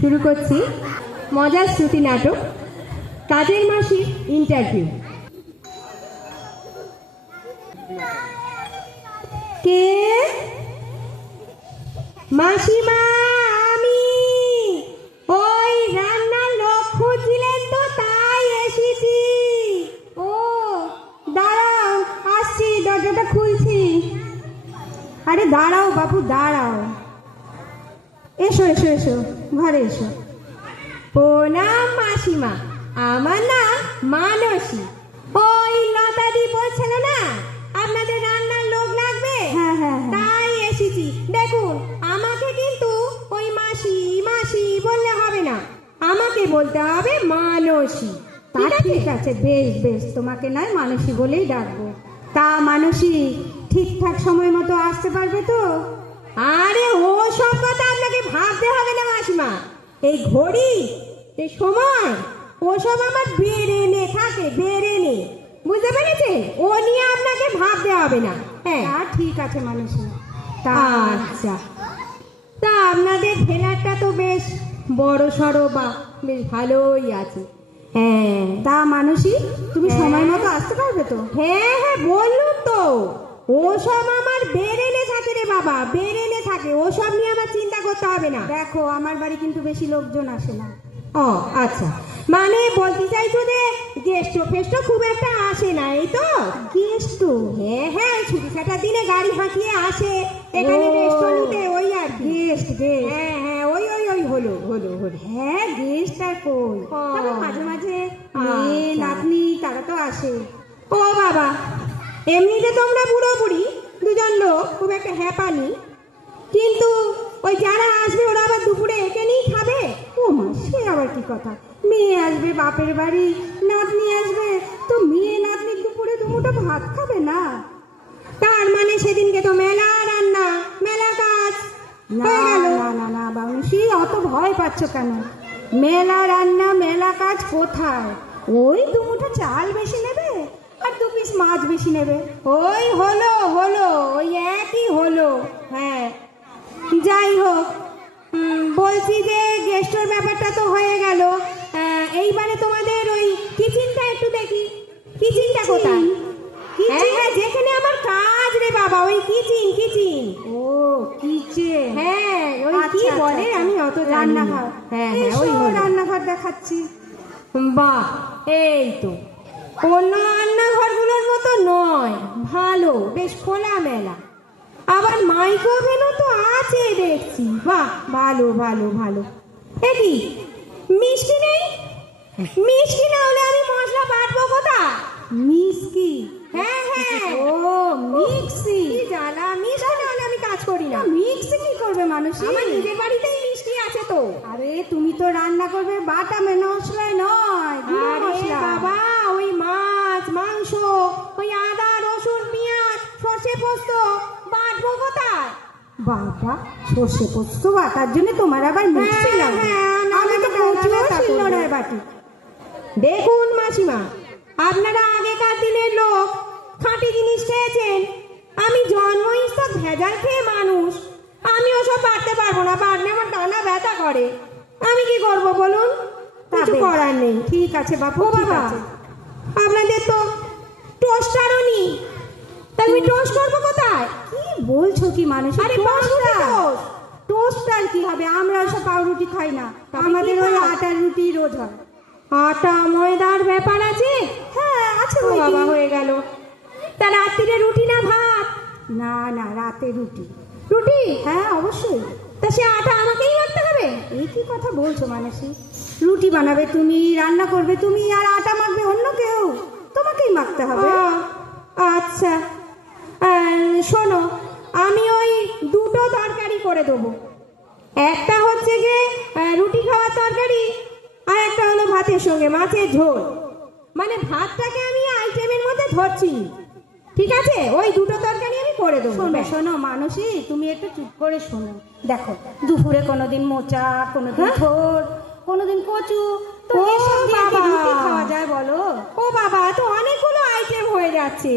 শুরু করছি। মজার শ্রুতি নাটক, কাজের মাসির ইন্টারভিউ কে? মাসিমা, আমি। ওই রান্নার লোক খুঁজছিলেন তো, তাই এসেছি। ও, দাঁড়াও, আসছি, দরজাটা খুলছি। আরে দাঁড়াও বাপু, দাঁড়াও। এসো এসো এসো। ঘরে এসো। প্রণাম মাসিমা আমার নাম মানসী। ওই লতাদি বলছিল না আপনাদের রান্নার লোক লাগবে? হ্যাঁ হ্যাঁ হ্যাঁ। তাই এসেছি। দেখুন আমাকে কিন্তু ওই মাসি মাসি বললে হবে না। আমাকে বলতে হবে মানসী। তা ঠিক আছে? বেশ বেশ। তোমাকে নয় মানসী বলেই ডাকবো। তা মানসী ঠিকঠাক সময় মতো আসতে পারবে তো? আরে ও সব কথা আপনাকে ভাবতে হবে না মাসিমা। এই ঘড়ি এই সময় ওসব আমার বেড়ে নে থাকে বেড়ে নে বুঝতে পেরেছেন? ও নিয়ে আপনাকে ভাবতে হবে না। হ্যাঁ। ঠিক আছে মানসী তা আচ্ছা। তা আপনাদের ফেলারটা তো বেশ বড় সড়ো বা বেশ ভালোই আছে। হ্যাঁ। তা মানুষই তুমি হ্যাঁ। সময় মতো আসতে পারবে তো? হ্যাঁ হ্যাঁ বললুম তো। ওসব আমার বেরেনে থাকে রে বাবা বেরেনে থাকে। ওসব নিয়ে আমার চিন্তা করতে হবে না। দেখো আমার বাড়ি কিন্তু বেশি লোকজন আসে না। ও আচ্ছা। মানে বলতে চাইছো যে গেস্ট ফেস্ট খুব একটা আসে না এই তো? গেস্ট? হ্যাঁ হ্যাঁ ছুটি ছাটার দিনে গাড়ি হাঁকিয়ে আসে। এখানে। রেস্ট নিতে ওই আর গেস্ট গেস্ট। হ্যাঁ হ্যাঁ ওই ওই ওই হলো হলো হলো। হ্যাঁ গেস্ট আর কই। মাঝে মাঝে মেয়ে আচ্ছা। নাতনি তারা তো আসে। ও বাবা। এমনিতে তোমরা বুড়ো বুড়ি দুজন লোক খুব একটা হ্যাপানি। কিন্তু ওই যারা আসবে ওরা আবার দুপুরে একে নিয়েই খাবে? ও মা সে আবার কি কথা? মেয়ে আসবে বাপের বাড়ি নাতনি আসবে তো মেয়ে নাতনি দুপুরে দুমুটো ভাত খাবে না? তার মানে সেদিনকে তো মেলা রান্না মেলা কাজ। না না না না বাউন্সি অত ভয় পাচ্ছ কেন? মেলা রান্না মেলা কাজ কোথায়? ওই দুমুঠো চাল বেশি নেবে? দু পিস মাছ বেশি নেবে। ওই হলো হলো ওই একই হলো। হ্যাঁ যাই হোক বলছি যে গেস্টর ব্যাপারটা তো হয়ে গেল। এইবারে তোমাদের ওই কিচেনটা একটু দেখি। কিচেনটা কোথায়? হ্যাঁ হ্যাঁ যেখানে আমার কাজ রে বাবা ওই কিচেন কিচেন। ও কিচেন। হ্যাঁ ওই কি আচ্ছা, বলে আচ্ছা, আমি অত রান্নাঘর। হ্যাঁ হ্যাঁ ওই রান্নাঘর দেখাচ্ছি। বাহ এই তো। অন্য রান্নাঘরগুলোর মতো নয়। ভালো বেশ খোলামেলা। আবার মাইক্রোওভেনও তো আছে দেখছি। বাহ ভালো ভালো ভালো। এদি মিষ্টি নেই? মিষ্টি না হলে আমি মশলা বাটবো কোথায়? মিষ্টি। হ্যাঁ হ্যাঁ। ও মিক্সি। জ্বালা মিষ্টি না হলে আমি কাজ করি না। মিক্সি কি করবে মানুষ? আমার নিজের বাড়িতেই মিষ্টি আছে তো। আরে তুমি তো রান্না করবে বাটা মশলায় নয় আরে মশলা। বাবা বাবা সর্ষে পোস্ত বাটার জন্য তোমার আবার মিক্সি হ্যাঁ, হ্যাঁ, আমি তো না, না, কচুও না, তা শিলনোড়ায় করব। বাটি। দেখুন মাসিমা আপনারা আগেকার দিনের লোক খাঁটি জিনিস খেয়েছেন। আমি জন্মস্থ ভেজাল খেয়ে মানুষ। আমি ওসব পারতে পারব না বাড়লে আমার ডানা ব্যথা করে। আমি কি করব বলুন? কিছু করার নেই। ঠিক আছে বাপু বাবা আপনাদের তো টোস্টারও নি তা আমি টোস্ট করব কোথায়? কি বলছো কি মানুষ? আরে toast। টোস্টার কি হবে আমরা সব পাউরুটি খাই না। আমাদের ওই আটার রুটি রোজ হয়। আটা ময়দার ব্যাপার আছে? হ্যাঁ আছে বাবা হয়ে গেল। তা রাত্রিরে রুটি না ভাত? না না রাতে রুটি। রুটি? হ্যাঁ অবশ্যই। তা সে আটা আমাকেই মারতে হবে? এই কি কথা বলছো মানসী? রুটি বানাবে তুমি রান্না করবে তুমি আর আটা মাখবে অন্য কেউ। তোমাকেই মাখতে হবে। আচ্ছা। শোনো আমি ওই দুটো তরকারি করে দেবো। একটা হচ্ছে গিয়ে রুটি খাওয়ার তরকারি আর একটা হলো ভাতের সঙ্গে মাছের ঝোল। মানে ভাতটাকে আমি আইটেমের মধ্যে ধরছি। ঠিক আছে? ওই দুটো তরকারি আমি করে দেবো। শোনো। শোনো মানসী তুমি একটু চুপ করে শোনো। দেখো দুপুরে কোনোদিন মোচা কোনোদিন হ্যাঁ? থোর কোনোদিন কচু। ও বাবা। খাওয়া যায় বলো? ও বাবা তো অনেকগুলো আইটেম হয়ে যাচ্ছে।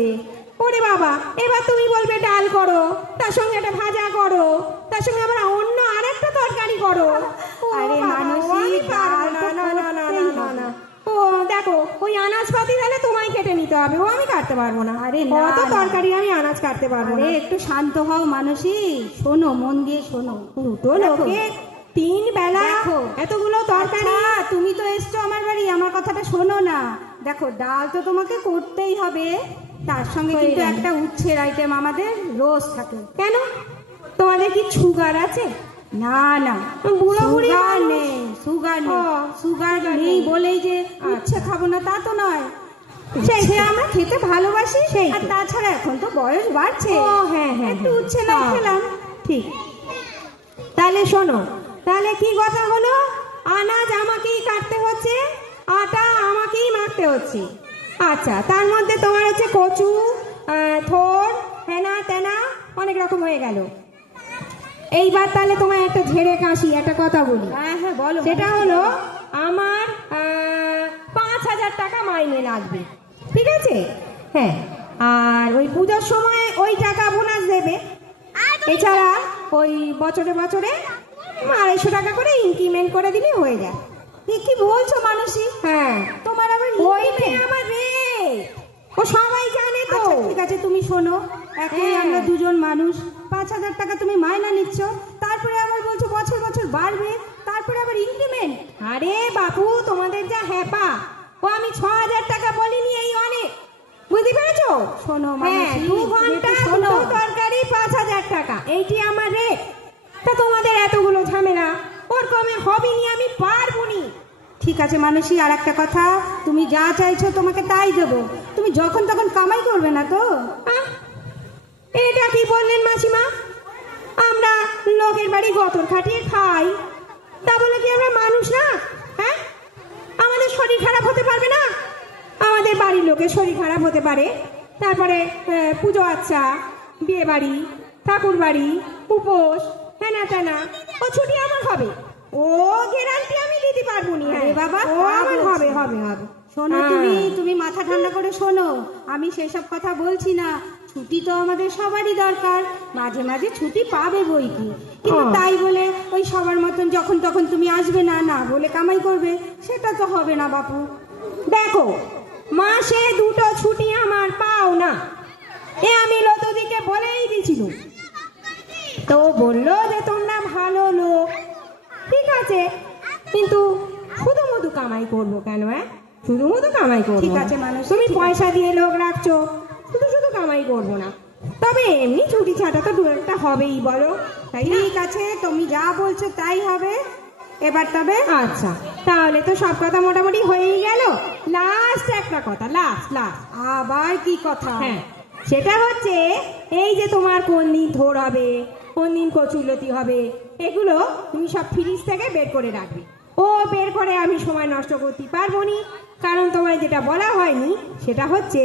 ওরে বাবা এবার তুমি বলবে ডাল করো তার সঙ্গে একটা ভাজা করো তার সঙ্গে আবার অন্য আর একটা তরকারি করো। আরে ও দেখো ওই আনাজপাতি তাহলে তোমায় কেটে নিতে হবে ও আমি কাটতে পারব না। আরে অত তরকারি আমি আনাজ কাটতে পারব না। একটু শান্ত হও মানসী শোনো মন দিয়ে শোনো। দুটো লোকে তিন বেলা এতগুলো তরকারি আচ্ছা, তুমি তো এসছো আমার বাড়ি আমার কথাটা শোনো না। দেখো ডাল তো তোমাকে করতেই হবে। তার সঙ্গে কিন্তু একটা উচ্ছের আইটেম আমাদের রোজ থাকে। কেন? তোমাদের কি সুগার আছে? না না। বুড়ো বুড়ি। নেই সুগার নেই। সুগার নেই। বলেই যে উচ্ছে খাব না তা তো নয়। সেই সে আমরা খেতে ভালোবাসি সেই আর তাছাড়া এখন তো বয়স বাড়ছে। ও হ্যাঁ হ্যাঁ একটু হ্যাঁ। উচ্ছে না খেলাম। ঠিক। তাহলে শোনো তাহলে কি কথা হলো? আনাজ আমাকেই কাটতে হচ্ছে। আটা আমাকেই মাখতে হচ্ছে। আচ্ছা তার মধ্যে তোমার হচ্ছে কচু থোর হেনা তেনা অনেক রকম হয়ে গেল। এইবার তাহলে তোমার একটা ঝেড়ে কাশি একটা কথা বলি। হ্যাঁ হ্যাঁ বলো সেটা হলো আমার পাঁচ হাজার টাকা মাইনে লাগবে। ঠিক আছে? হ্যাঁ আর ওই পুজোর সময় ওই টাকা বোনাস দেবে। এছাড়া ওই বছরে বছরে আড়াইশো টাকা করে ইনক্রিমেন্ট করে দিলে হয়ে যায়। কি কি বলছো মানসী? হ্যাঁ। তোমার আবার increment? আমার রে। ও সবাই জানে তো। আচ্ছা ঠিক আছে তুমি শোনো। একই হ্যাঁ। আমরা দুজন মানুষ। পাঁচ হাজার টাকা তুমি মায়না নিচ্ছ। তারপরে আবার বলছো বছর বছর বাড়বে। তারপরে আবার ইনক্রিমেন্ট আরে বাপু তোমাদের যা হ্যাপা। ও আমি ছ হাজার টাকা বলিনি এই অনেক। বুঝতে পেরেছ? শোনো হ্যাঁ দু ঘণ্টা শোনো। তরকারি পাঁচ হাজার টাকা। এইটি আমার রেট তা তোমাদের এতগুলো ঝামেলা। ওর কমে হবেনি, আমি পারব নি ঠিক আছে মানুষই আর একটা কথা, তুমি যা চাইছো তোমাকে তাই দেবো। তুমি যখন তখন কামাই করবে না তো? এটা কি বললেন মাসিমা? আমরা লোকের বাড়ি গতর খাটিয়ে খাই। তা বলে কি আমরা মানুষ না? হ্যাঁ? আমাদের শরীর খারাপ হতে পারবে না? আমাদের বাড়ির লোকের শরীর খারাপ হতে পারে। তারপরে পুজো আচ্ছা বিয়ে বাড়ি ঠাকুর বাড়ি উপোস হ্যানা টানা ও ছুটি আমার হবে। ও গ্যারান্টি আমি দিতে পারব না। আরে বাবা, ও আমার হবে হবে হবে। শোনো হ্যাঁ। তুমি তুমি মাথা ঠান্ডা করে শোনো। আমি সেসব কথা বলছি না। ছুটি তো আমাদের সবারই দরকার। মাঝে মাঝে ছুটি পাবে বই কি। কিন্তু তাই বলে ওই সবার মতন যখন তখন তুমি আসবে না না বলে কামাই করবে সেটা তো হবে না বাপু। দেখো মাসে দুটো ছুটি আমার পাও না। এ আমি লতদিকে বলেই দিছিল তো বলল যে তোমরা ভালো লোক। ঠিক আছে কিন্তু শুধু মধু কামাই করব কেন হ্যাঁ? শুধু মধু কামাই করব ঠিক আছে, মানুষ, তুমি পয়সা দিয়ে লোক রাখছো শুধু শুধু কামাই করব না। তবে এমনি ছুটি ছাটা তো দু একটা হবেই বলো। তাই ঠিক আছে তুমি যা বলছো তাই হবে। এবার তবে আচ্ছা তাহলে তো সব কথা মোটামুটি হয়েই গেল। লাস্ট একটা কথা লাস্ট লাস্ট আবার কি কথা? হ্যাঁ সেটা হচ্ছে এই যে তোমার কোন দিন থোর হবে কোন দিন কচুলতি হবে? এগুলো তুমি সব ফ্রিজ থেকে বের করে রাখবে। ও বের করে আমি সময় নষ্ট করতে পারব নি। কারণ তোমায় যেটা বলা হয়নি সেটা হচ্ছে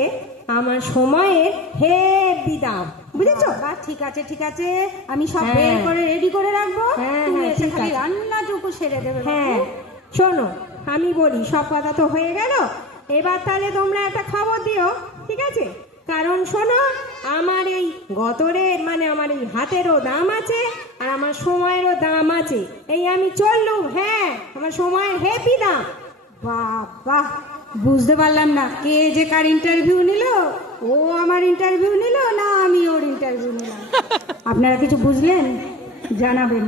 আমার সময়ের হেভি দাম। বুঝেছ? ঠিক আছে ঠিক আছে। আমি সব হ্যাঁ। বের করে রেডি করে রাখব। হ্যাঁ, তুমি হ্যাঁ, এসে খালি। রান্নাটুকু সেরে দেবে হ্যাঁ। শোনো আমি বলি সব কথা তো হয়ে গেল। এবার তাহলে তোমরা একটা খবর দিও ঠিক আছে? কারণ শোনো আমার এই গতরের মানে আমার এই হাতেরও দাম আছে আর আমার সময়েরও দাম আছে। এই আমি চললুম হ্যাঁ আমার সময়ের হেপি দাম বাহ বাহ বুঝতে পারলাম না কে যে কার ইন্টারভিউ নিল ও আমার ইন্টারভিউ নিল না আমি ওর ইন্টারভিউ নিলাম। আপনারা কিছু বুঝলেন? জানাবেন।